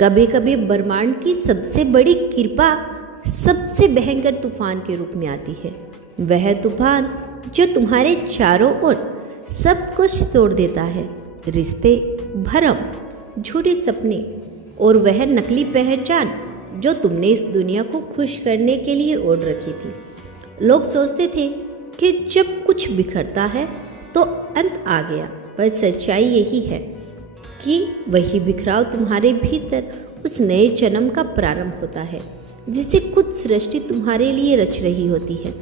कभी कभी ब्रह्मांड की सबसे बड़ी कृपा सबसे भयंकर तूफान के रूप में आती है। वह तूफान जो तुम्हारे चारों ओर सब कुछ तोड़ देता है, रिश्ते, भरम, झूठे सपने और वह नकली पहचान जो तुमने इस दुनिया को खुश करने के लिए ओढ़ रखी थी। लोग सोचते थे कि जब कुछ बिखरता है तो अंत आ गया, पर सच्चाई यही है कि वही बिखराव तुम्हारे भीतर उस नए जन्म का प्रारंभ होता है जिसे खुद सृष्टि तुम्हारे लिए रच रही होती है।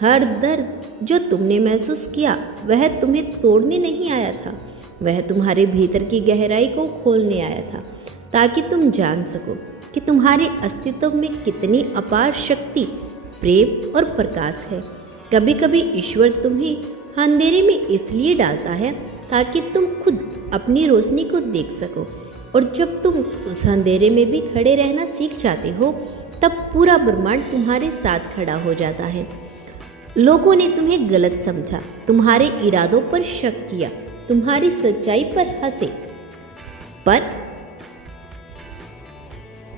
हर दर्द जो तुमने महसूस किया वह तुम्हें तोड़ने नहीं आया था, वह तुम्हारे भीतर की गहराई को खोलने आया था, ताकि तुम जान सको कि तुम्हारे अस्तित्व में कितनी अपार शक्ति, प्रेम और प्रकाश है। कभी कभी ईश्वर तुम्हें अंधेरे में इसलिए डालता है ताकि तुम खुद अपनी रोशनी को देख सको, और जब तुम उस अंधेरे में भी खड़े रहना सीख जाते हो तब पूरा ब्रह्मांड तुम्हारे साथ खड़ा हो जाता है। लोगों ने तुम्हें गलत समझा, तुम्हारे इरादों पर शक किया, तुम्हारी सच्चाई पर हंसे, पर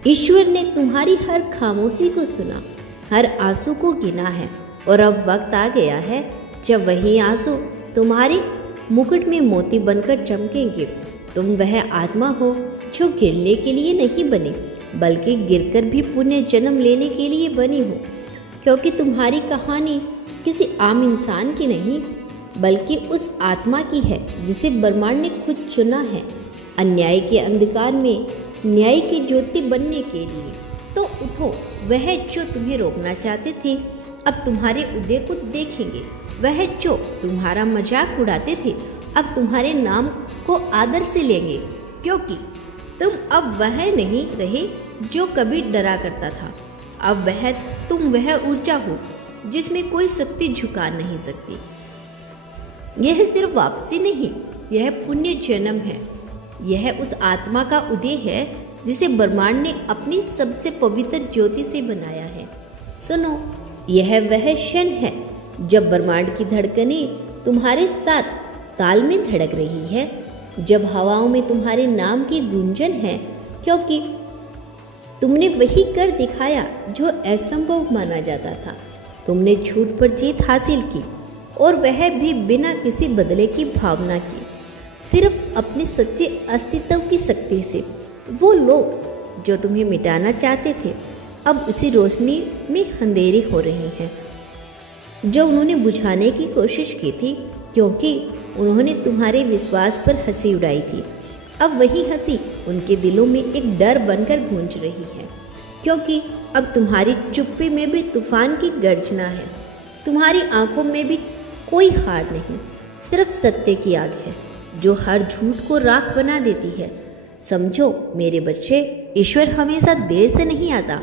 ईश्वर ने तुम्हारी हर खामोशी को सुना, हर आंसू को गिना है, और अब वक्त आ गया है जब वही आंसू तुम्हारे मुकुट में मोती बनकर चमकेंगे। तुम वह आत्मा हो जो गिरने के लिए नहीं बने, बल्कि गिरकर भी पुण्य जन्म लेने के लिए बनी हो, क्योंकि तुम्हारी कहानी किसी आम इंसान की नहीं बल्कि उस आत्मा की है जिसे ब्रह्मांड ने खुद चुना है, अन्याय के अंधकार में न्याय की ज्योति बनने के लिए। तो उठो, वह जो तुम्हें रोकना चाहते थे अब तुम्हारे उदय को देखेंगे, वह जो तुम्हारा मजाक उड़ाते थे अब तुम्हारे नाम को आदर से लेंगे, क्योंकि तुम अब वह नहीं रहे जो कभी डरा करता था। अब तुम वह ऊर्जा हो जिसमें कोई शक्ति झुका नहीं सकती। यह सिर्फ वापसी नहीं, यह पुण्य जन्म है। यह उस आत्मा का उदय है जिसे ब्रह्मांड ने अपनी सबसे पवित्र ज्योति से बनाया है। सुनो, यह वह क्षण है जब ब्रह्मांड की धड़कनें तुम्हारे साथ ताल में धड़क रही है, जब हवाओं में तुम्हारे नाम की गूंजन है, क्योंकि तुमने वही कर दिखाया जो असंभव माना जाता था। तुमने झूठ पर जीत हासिल की, और वह भी बिना किसी बदले की भावना की, सिर्फ अपने सच्चे अस्तित्व की शक्ति से। वो लोग जो तुम्हें मिटाना चाहते थे अब उसी रोशनी में अंधेरे हो रहे हैं जो उन्होंने बुझाने की कोशिश की थी, क्योंकि उन्होंने तुम्हारे विश्वास पर हंसी उड़ाई थी। अब वही हंसी उनके दिलों में एक डर बनकर गूंज रही है, क्योंकि अब तुम्हारी चुप्पी में भी तूफान की गर्जना है, तुम्हारी आंखों में भी कोई हार नहीं, सिर्फ सत्य की आग है जो हर झूठ को राख बना देती है। समझो मेरे बच्चे, ईश्वर हमेशा देर से नहीं आता,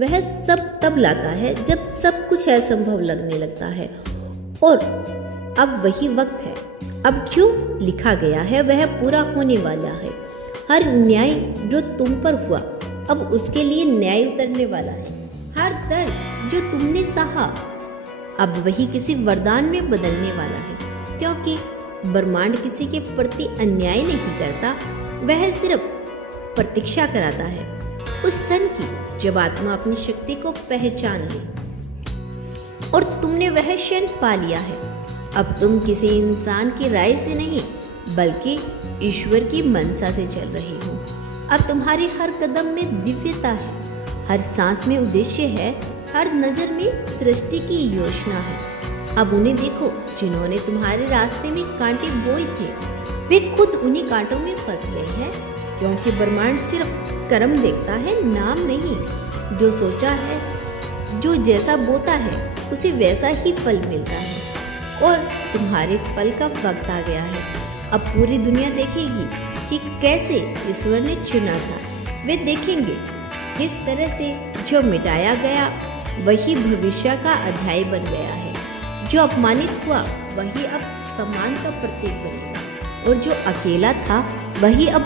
वह सब तब लाता है जब सब कुछ असंभव लगने लगता है। और अब वही वक्त है, अब जो लिखा गया है वह पूरा होने वाला है। हर न्याय जो तुम पर हुआ अब उसके लिए न्याय उतरने वाला है। हर दर्द जो तुमने सहा अब वही किसी वरदान में बदलने वाला है, क्योंकि ब्रह्मांड किसी के प्रति अन्याय नहीं करता, वह सिर्फ प्रतीक्षा कराता है उस क्षण की जब आत्मा अपनी शक्ति को पहचान ले, और तुमने वह क्षण पा लिया है। अब तुम किसी इंसान की राय से नहीं बल्कि ईश्वर की मनसा से चल रहे हो। अब तुम्हारे हर कदम में दिव्यता है, हर सांस में उद्देश्य है, हर नजर में सृष्टि की योजना है। अब उन्हें देखो जिन्होंने तुम्हारे रास्ते में कांटे बोए थे, वे खुद उन्हीं कांटों में फंस गए हैं, क्योंकि ब्रह्मांड सिर्फ कर्म देखता है, नाम नहीं। जो सोचा है, जो जैसा बोता है उसे वैसा ही फल मिलता है, और तुम्हारे फल का वक्त आ गया है। अब पूरी दुनिया देखेगी कि कैसे ईश्वर ने चुना था। वे देखेंगे किस तरह से जो मिटाया गया वही भविष्य का अध्याय बन गया है, जो अपमानित हुआ वही अब सम्मान का प्रतीक बनेगा, और जो अकेला था वही अब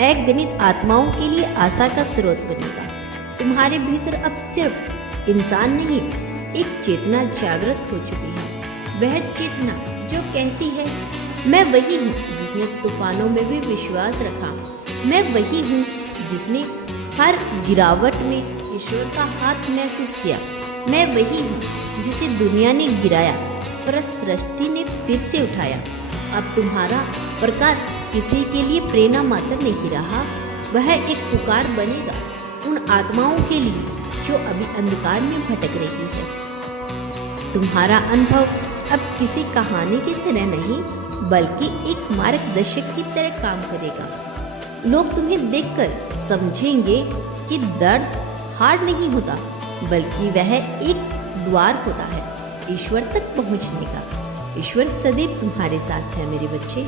अगणित आत्माओं के लिए आशा का स्रोत बनेगा। तुम्हारे भीतर अब सिर्फ इंसान नहीं, एक चेतना जागृत हो चुकी है। वह चेतना जो कहती है मैं वही हूँ जिसने तूफानों में भी विश्वास रखा, मैं वही हूँ जिसने हर गिरावट में ईश्वर का हाथ महसूस किया। मैं वही हूँ जिसे दुनिया ने गिराया पर सृष्टि ने फिर से उठाया। अब तुम्हारा प्रकाश किसी के लिए प्रेरणा मात्र नहीं रहा, वह एक पुकार बनेगा उन आत्माओं के लिए जो अभी अंधकार में भटक रही है। तुम्हारा अनुभव अब किसी कहानी की तरह नहीं बल्कि एक मार्गदर्शक की तरह काम करेगा। लोग तुम्हें देखकर समझेंगे कि दर्द हार नहीं होता बल्कि वह एक द्वार होता है ईश्वर तक पहुंचने का। ईश्वर सदैव तुम्हारे साथ है मेरे बच्चे।